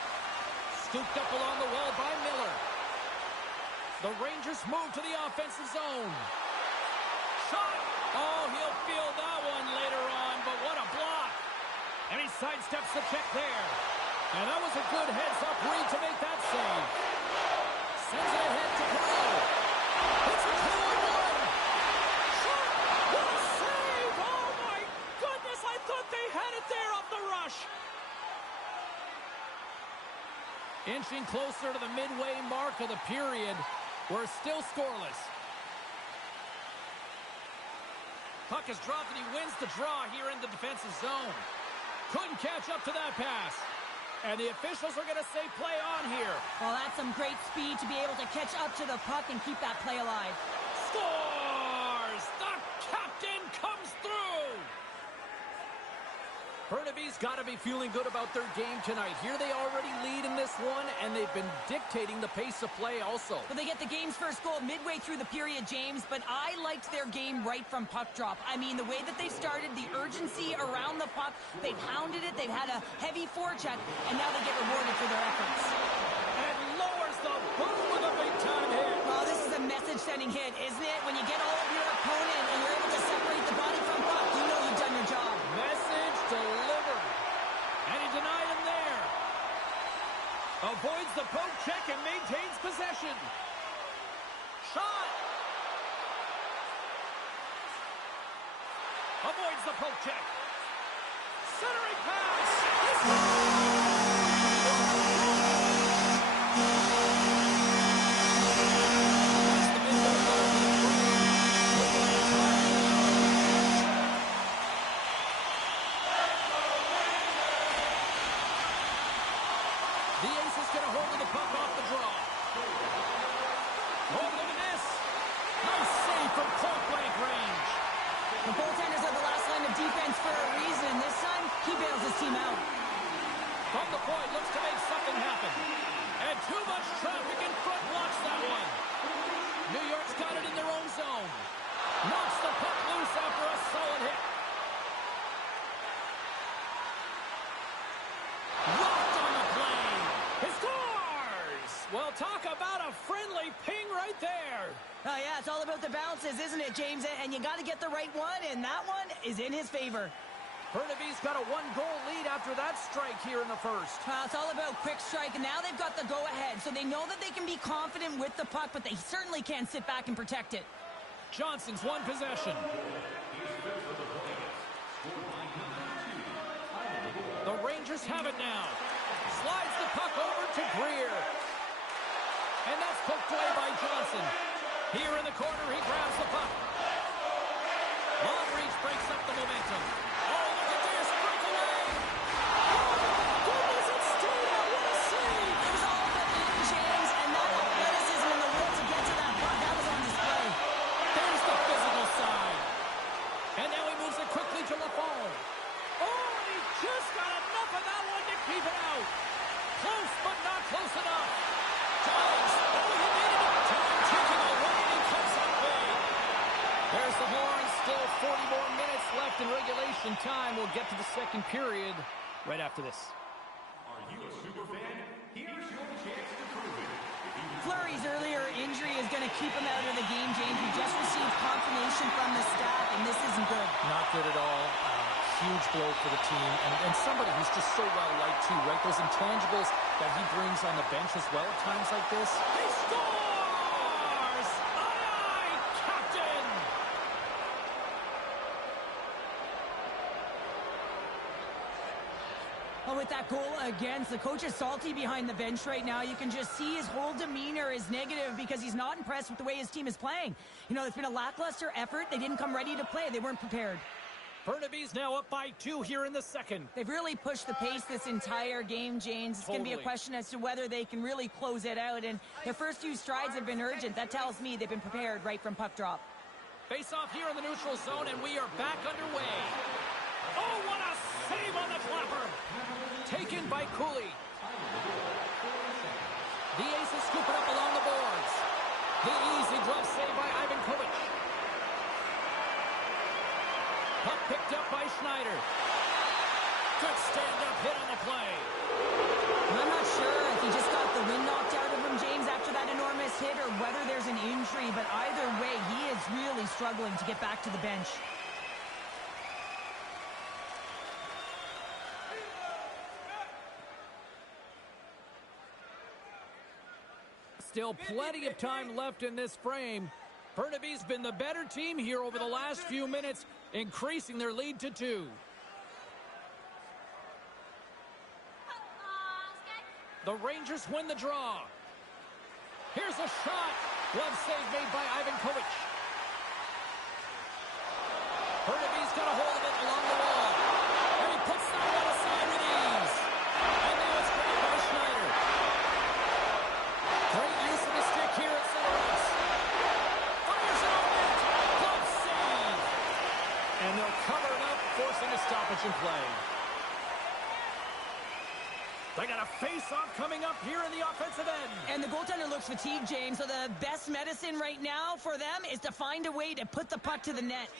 Scooped up along the wall by Miller. The Rangers move to the offensive zone. Shot! Oh, he'll feel that one later on, but what a block. And he sidesteps the check there. And that was a good heads-up read to make that save. Sends it ahead to Carrillo. It's a 2-on-1. Shot! What a save! Oh, my goodness! I thought they had it there off the rush. Inching closer to the midway mark of the period. We're still scoreless. Puck is dropped and he wins the draw here in the defensive zone. Couldn't catch up to that pass. And the officials are going to say play on here. Well, that's some great speed to be able to catch up to the puck and keep that play alive. Scores! The captain comes through! Burnaby's got to be feeling good about their game tonight. Here they already lead in this one, and they've been dictating the pace of play also. Well, they get the game's first goal midway through the period, James, but I liked their game right from puck drop. I mean, the way that they started, the urgency around the puck, they've hounded it, they've had a heavy forecheck, and now they get rewarded for their efforts. And lowers the boom with a big-time hit. Well, this is a message-sending hit, isn't it? When you get all of your opponent and you're able to separate the body from puck, you know you've done your job. Message delivered. And he denied him there. Avoids the poke check and maintains possession. Shot. Avoids the poke check. Centering pass. The ace is going to hold the puck off the draw. Oh, look at this. Nice save from point-blank range. The goaltenders are the last line of defense for a reason. This time, he bails his team out. From the point, looks to make something happen. And too much traffic in front blocks that one. New York's got it in their own zone. Knocks the puck loose after a solid hit. Rocked on the play. He scores! Well, talk about a friendly ping right there. Oh, yeah, it's all about the bounces, isn't it, James? And you got to get the right one, and that one is in his favor. Burnaby's got a one-goal lead after that strike here in the first. It's all about quick strike, and now they've got the go-ahead, so they know that they can be confident with the puck, but they certainly can't sit back and protect it. Johnson's won possession. The Rangers have it now. Slides the puck over to Greer. And that's poked away by Johnson. Here in the corner, he grabs the puck. Long reach breaks up the momentum. Oh, look at this, breakaway! Oh, my goodness, it stayed out. What a save! It was all about the James, and that athleticism and the will to get to that puck, that was on display. There's the physical side. second period right after this. Fleury's earlier injury is going to keep him out of the game, James. We just received confirmation from the staff, and this isn't good. Not good at all. Huge blow for the team. And somebody who's just so well-liked, too, right? Those intangibles that he brings on the bench as well at times like this. He scores! Aye, Captain! Well, with that goal against, the coach is salty behind the bench right now. You can just see his whole demeanor is negative because he's not impressed with the way his team is playing. You know, it's been a lackluster effort. They didn't come ready to play. They weren't prepared. Burnaby's now up by 2 here in the second. They've really pushed the pace this entire game, James. It's going to be a question as to whether they can really close it out. And their first few strides have been urgent. That tells me they've been prepared right from puck drop. Face off here in the neutral zone, and we are back underway. Oh, what a save on the flapper! Taken by Cooley. The Aces scoop it up along the boards. The easy glove save by Ivan Kovic. Puck picked up by Schneider. Good stand-up hit on the play. I'm not sure if he just got the wind knocked out of him, James, after that enormous hit, or whether there's an injury. But either way, he is really struggling to get back to the bench. Still plenty of time left in this frame. Burnaby's been the better team here over the last few minutes, increasing their lead to 2. The Rangers win the draw. Here's a shot. Glove save made by Ivan Kovic. Burnaby's got a hold of it along the wall. And he puts that one aside with ease. And now it's grabbed by Schneider. Great use of the stick here at center ice. Fires it on net. Glove save. And they'll cover it up, forcing a stoppage in play. They got a face-off coming up here in the offensive end. And the goaltender looks fatigued, James, so the best medicine right now for them is to find a way to put the puck to the net.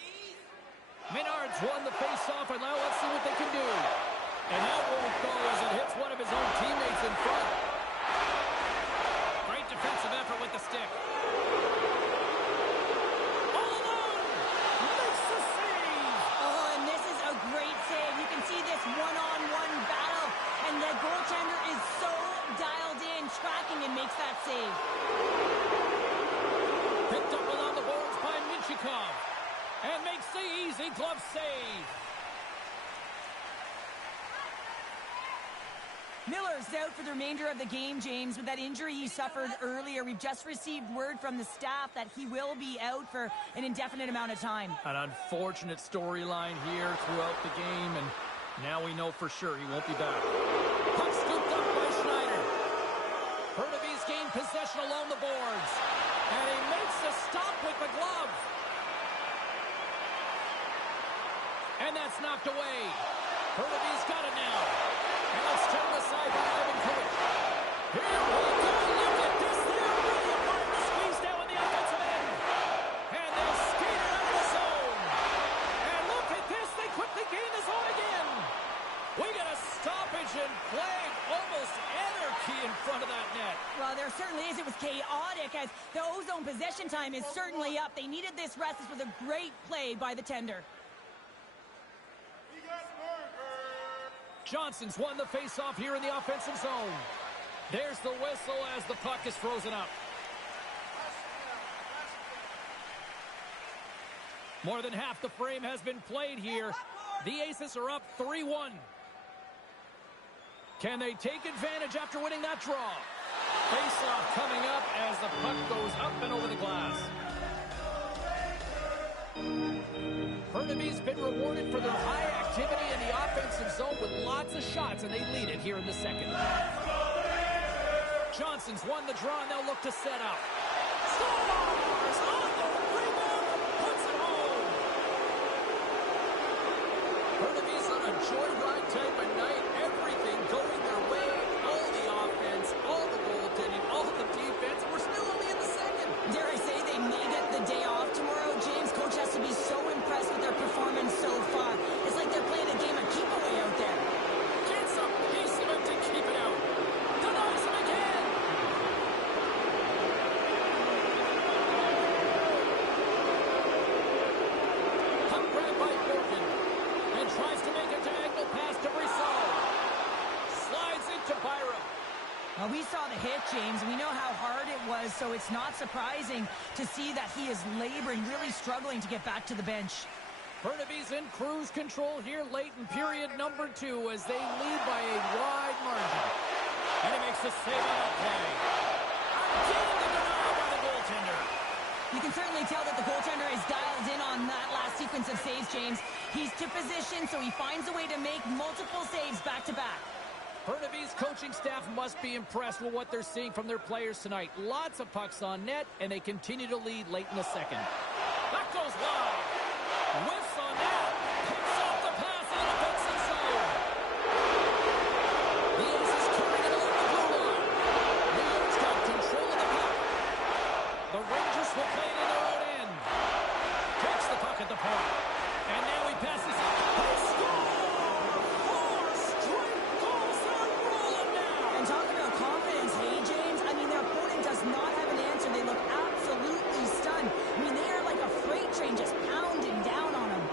Menard's won the face-off, and now let's see what they can do. And that won't go as it hits one of his own teammates in front. Great defensive effort with the stick. All alone! Makes the save! Oh, and this is a great save. You can see this one-on-one battle, and the goaltender is so dialed in, tracking, and makes that save. Picked up along the boards by Minchikov. And makes the easy glove save. Miller's out for the remainder of the game, James, with that injury he suffered earlier. We've just received word from the staff that he will be out for an indefinite amount of time. An unfortunate storyline here throughout the game, and now we know for sure he won't be back. Puck scooped up by Schneider. Burnaby's gained possession along the boards. And he makes a stop with the glove. And that's knocked away. Burnaby's got it now. And it's turned aside by Ivan Kovic. Here we go. Look at this. They're really apart the squeeze now in the offensive end. And they skate it out of the zone. And look at this. They quickly gain the zone again. We got a stoppage and play. Almost anarchy in front of that net. Well, there certainly is. It was chaotic as the Ozone possession time is certainly up. They needed this rest. This was a great play by the tender. Johnson's won the face-off here in the offensive zone. There's the whistle as the puck is frozen up. More than half the frame has been played here. The Aces are up 3-1. Can they take advantage after winning that draw? Face-off coming up as the puck goes up and over the glass. Burnaby's been rewarded for their high activity in the offensive zone with lots of shots, and they lead it here in the second. Johnson's won the draw, and they'll look to set up. Scores! On the rebound, puts it home! Burnaby's on a joyride type of night. Everything going their way. All the offense, all the goaltending, all the defense. We're still only in the second. Dare I say they may get the day off tomorrow, James. Coach has to be so impressed with their performance so far. It's like they're playing a game of keep away out saw the hit, James. We know how hard it was, so it's not surprising to see that he is laboring, really struggling to get back to the bench. Burnaby's in cruise control here late in period number 2 as they lead by a wide margin. And he makes the save on that play. Again, the denial by the goaltender. You can certainly tell that the goaltender is dialed in on that last sequence of saves, James. He's to position, so he finds a way to make multiple saves back-to-back. Burnaby's coaching staff must be impressed with what they're seeing from their players tonight. Lots of pucks on net, and they continue to lead late in the second. That goes wide. Whiffs on that. Picks off the pass in the defensive zone. The Ace is carrying it along the blue line. New York's got control of the puck. The Rangers will play it in their own end. Takes the puck at the point. And now he passes it. They score! 4 straight goals. They're rolling now. And talk about confidence, hey, James? I mean, their opponent does not have an answer. They look absolutely stunned. I mean, they are like a freight train just pounding down on them.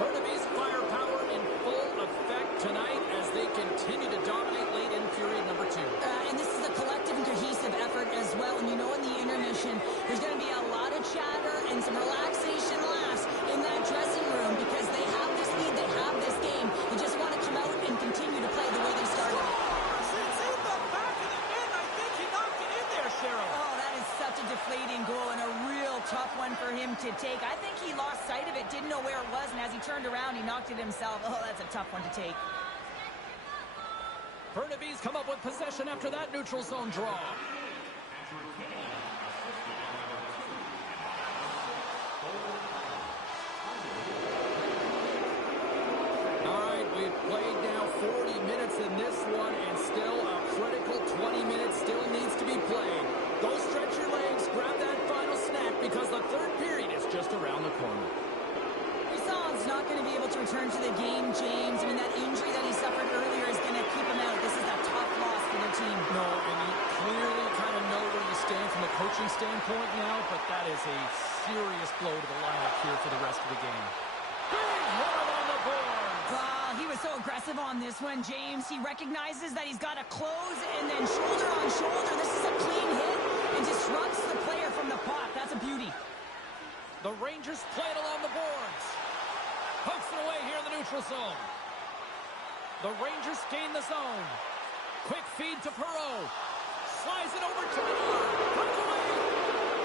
Burnaby's firepower in full effect tonight as they continue to dominate late in period number 2. And this is a collective and cohesive effort as well. And you know, in the intermission, there's going to be a lot of chatter and some relaxation laughs in that dressing room because they have this lead, they have this game. They just want to come out and continue to play the way they started. It's in the back of the net. I think he knocked it in there, Cheryl. Oh, that is such a deflating goal and a real tough one for him to take. I think he lost sight of it, didn't know where it was, and as he turned around, he knocked it himself. Oh, that's a tough one to take. Burnaby's come up with possession after that neutral zone draw. All right, we've played now 40 minutes in this one, and still a critical 20 minutes still needs to be played. Go stretch your legs, grab that final snack, because the third period is just around the corner. Brison's not going to be able to return to the game, James. I mean, that injury that he suffered earlier is going to keep him out. This is a tough loss for their team. No, and you clearly kind of know where you stand from a coaching standpoint now, but that is a serious blow to the lineup here for the rest of the game. Big hit on the boards. Wow, he was so aggressive on this one, James. He recognizes that he's got to close and then shoulder on shoulder. This is a clean hit and disrupts the player from the puck. That's a beauty. The Rangers play it along the boards. Pokes it away here in the neutral zone. The Rangers gain the zone. Quick feed to Perreault. Slides it over to Menard. Poked away.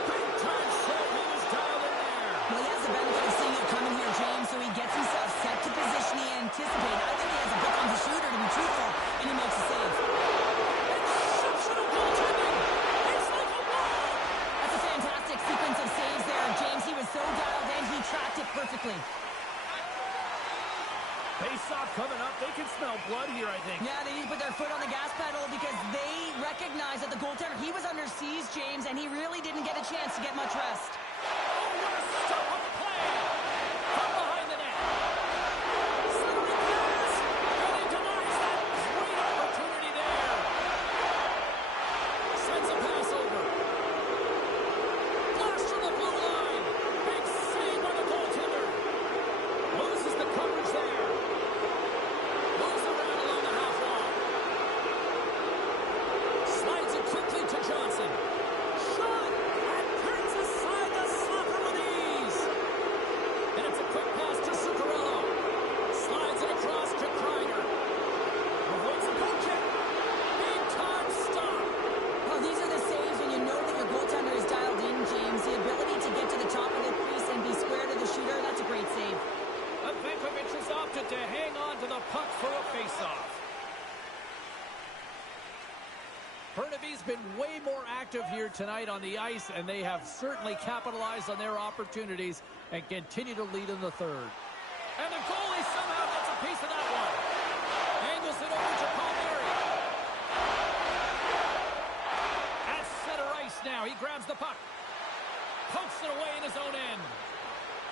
Big time save. He was dialed in there. Well, he has the benefit of seeing it coming here, James, so he gets himself set to position he anticipated. I think he has a book on the shooter, to be truthful, and he makes a save. Exceptional goaltending. It's like a wall. That's a fantastic sequence of saves there, James. He was so dialed in, he tracked it perfectly. Face-off coming up. They can smell blood here, I think. Yeah, they need to put their foot on the gas pedal because they recognize that the goaltender, he was under siege, James, and he really didn't get a chance to get much rest. Oh, what a stop on the play. From behind the net. Centering pass. And he denies that great opportunity there. Sends a pass over. Blast from the blue line. Big save by the goaltender. Loses the coverage there. Moves around along the half wall. Slides it quickly to Johnson. Shot! And turns aside the slapper with ease. And it's a quick pass to Zuccarello. Slides it across to Kreider. Avoids the poke check. Big time stop. Well, these are the saves when you know that your goaltender is dialed in, James. The ability to get to the top of the crease and be square to the shooter, that's a great save. Ivankovic has opted to hang on to the puck for a face-off. Burnaby's been way more active here tonight on the ice, and they have certainly capitalized on their opportunities and continue to lead in the third. And the goalie somehow gets a piece of that one. Angles it over to Palmieri. At center ice now, he grabs the puck. Pokes it away in his own end.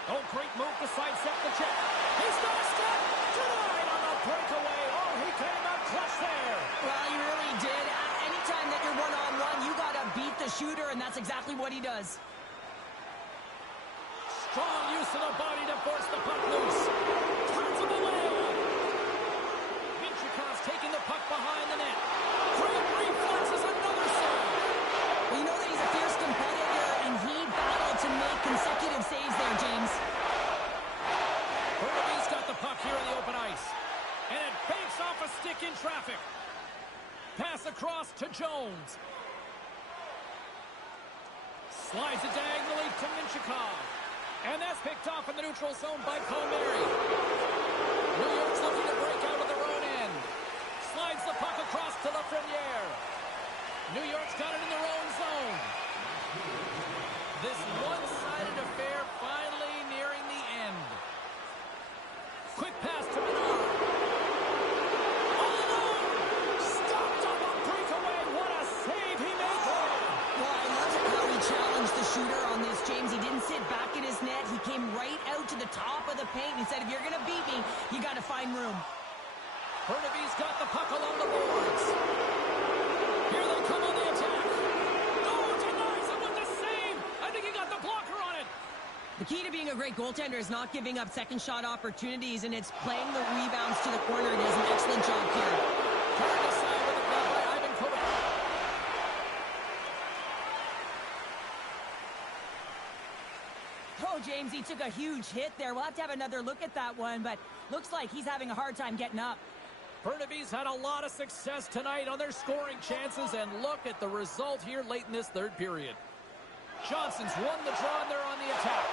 Oh, great move to sidestep the check. He's got a step. Denied on the breakaway. Oh, he came out clutch there. Well, he really did. Anytime that you're one-on-one, you got to beat the shooter, and that's exactly what he does. Strong use of the body to force the puck loose. Turns him away. Michikowski Picks off a stick in traffic. Pass across to Jones. Slides it diagonally to Minchikov. And that's picked off in the neutral zone by Palmieri. New York's looking to break out of their own end. Slides the puck across to Lafreniere. New York's got it in their own zone. This one-sided affair finally nearing the end. Quick pass to Menard. All alone! Stopped on a breakaway. What a save he made there! Well, I love how he challenged the shooter on this, James. He didn't sit back in his net. He came right out to the top of the paint and said, if you're going to beat me, you got to find room. Bernabe's got the puck along the boards. Here they come on the attack. Oh, denies him with the save. I think he got the blocker on it. The key to being a great goaltender is not giving up second shot opportunities, and it's playing the rebounds to the corner. He does an excellent job here. Turned aside with a glove by Ivan Kovac. Oh, James, he took a huge hit there. We'll have to have another look at that one, but looks like he's having a hard time getting up. Bernabe's had a lot of success tonight on their scoring chances, and look at the result here late in this third period. Johnson's won the draw, and they're on the attack.